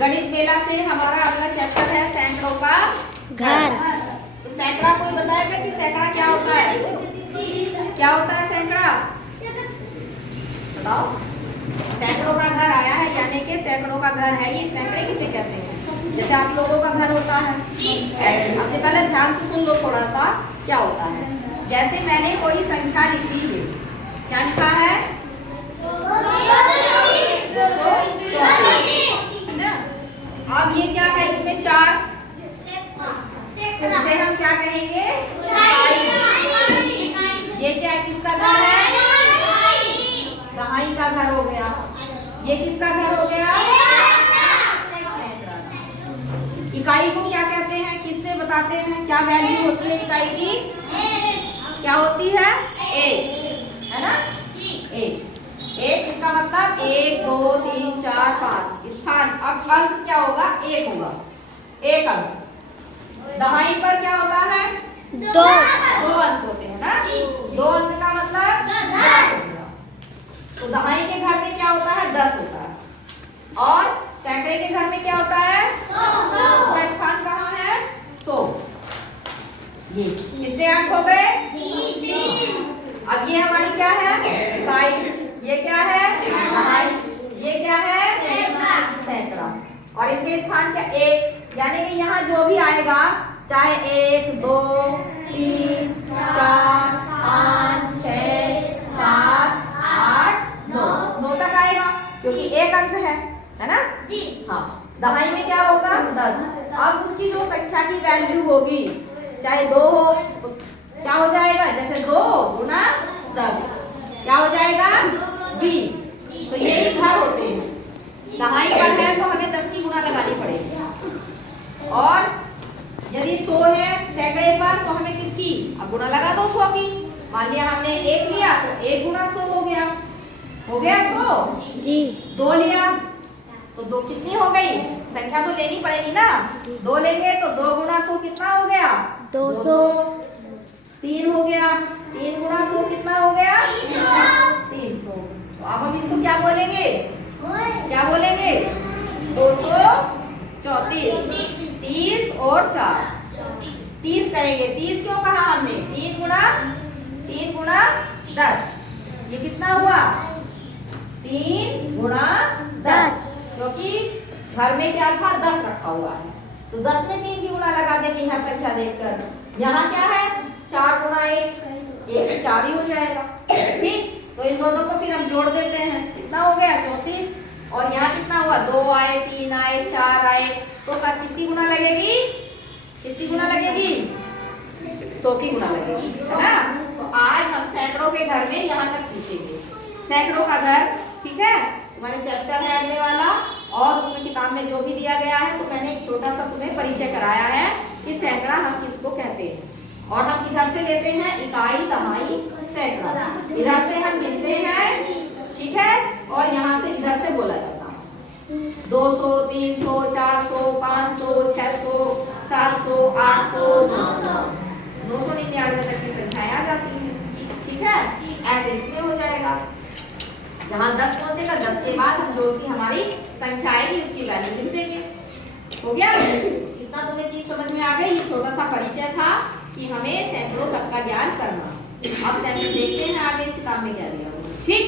गणित मेला से हमारा अगला चैप्टर है सैकड़ों का घर। तो सैकड़ा कोई बताएगा कि सैकड़ा क्या होता है? क्या होता है सैकड़ा? बताओ। सैकड़ों का घर आया है, यानी कि सैकड़ों का घर है। ये सैकड़े किसे कहते हैं? जैसे आप लोगों का घर होता है ऐसे। अब पहले ध्यान से सुन लो थोड़ा सा क्या होता है। जैसे मैंने कोई संख्या लिखी है, क्या लिखा है? 234 है ना। अब ये क्या है? इसमें 4, इसे हम क्या कहेंगे? ये क्या है? किसका घर है? दहाई का घर हो गया। ये किसका घर हो गया? इकाई को क्या कहते हैं? किससे बताते हैं? क्या वैल्यू होती है इकाई की? क्या होती है? एक, है ना। एक एक इसका मतलब 1 2 3 4 5 स्थान। अब अंक क्या होगा? एक होगा, एक अंक। दहाई पर क्या होता है? दो अंक होते हैं ना। 2 अंक का मतलब 10 होगा। तो दहाई के घर में क्या होता है? 10 होता है। और सैकड़े के घर में क्या होता है? 100। उसका स्थान कहाँ है? 100। ये कितने अंक हो गए? 3। अब ये हमारी क्या है? इकाई। ये क्या है? दहाई। ये क्या है? सैकड़ा। और इनके स्थान क्या? एक, यानी कि यहाँ जो भी आएगा, चाहे 1 2 3 4 5 6 7 8 9 तक आएगा, क्योंकि एक अंक है ना। हाँ। दहाई में क्या होगा? 10। अब उसकी जो संख्या की वैल्यू होगी, चाहे 2 हो तो क्या हो जाएगा? जैसे 2 गुना 10 क्या हो जाएगा? 20। तो यही घर होते हैं। दहाई पर है तो हमें 10 की गुना लगानी पड़ेगी। और यदि 100 है सैकड़े पर तो हमें किसकी? अब गुना लगा दो 100 की। मान लिया हमने 1 लिया तो 1 गुना 100 हो गया। हो गया 100 जी। 2 लिया तो 2 कितनी हो गई? संख्या तो लेनी पड़ेगी ना। 2 लेंगे तो 2 गुना 100 कितना हो गया? 200। 3 हो गया, 3 गुना 100 कितना हो गया? 300। तो अब हम इसको क्या बोलेंगे? क्या बोलेंगे? 234। 30 और 4 30 कहेंगे। 30 क्यों कहा हमने? 3 गुना 10। ये कितना हुआ? 3 गुना 10, क्योंकि घर में क्या था? 10 रखा हुआ है, तो 10 में 3 की गुना लगा देंगे यहाँ संख्या देखकर। यहाँ क्या है? 4 गुना 1 4 ही हो जाएगा। ठीक, तो इन दोनों को फिर हम जोड़ देते हैं। कितना हो गया? 34। और यहाँ कितना हुआ? 2 आए, 3 आए, 4 आए, तो किसकी गुना लगेगी? किसकी गुना लगेगी? 100 की गुना लगेगी, है ना। तो आज हम सैकड़ों के घर में यहाँ तक सीखेंगे। सैकड़ों का घर, ठीक है। तुम्हारे चैप्टर है अगले वाला, और उसमें किताब में जो भी दिया गया है, तो मैंने एक छोटा सा तुम्हें परिचय कराया है कि सैकड़ा हम किसको कहते हैं। और हम इधर से लेते हैं इकाई, दहाई, सैकड़ा। इधर से हम गिनते हैं, ठीक है, और यहाँ से इधर से बोला जाता है। 200 300 400 500 600 700 800 999 तक की संख्याएं आ जाती हैं, ठीक है। ऐसे इसमें हो जाएगा। जहाँ 10 पहुंचेगा, 10 के बाद हम जो सी हमारी संख्या आएगी उसकी वैल्यू लिख देंगे। हो गया? इतना तुम्हें चीज समझ में आ गई। ये छोटा सा परिचय था कि हमें सैकड़ों तक का ज्ञान करना। अब सैकड़ों देखते हैं आगे किताब में क्या दिया। ठीक।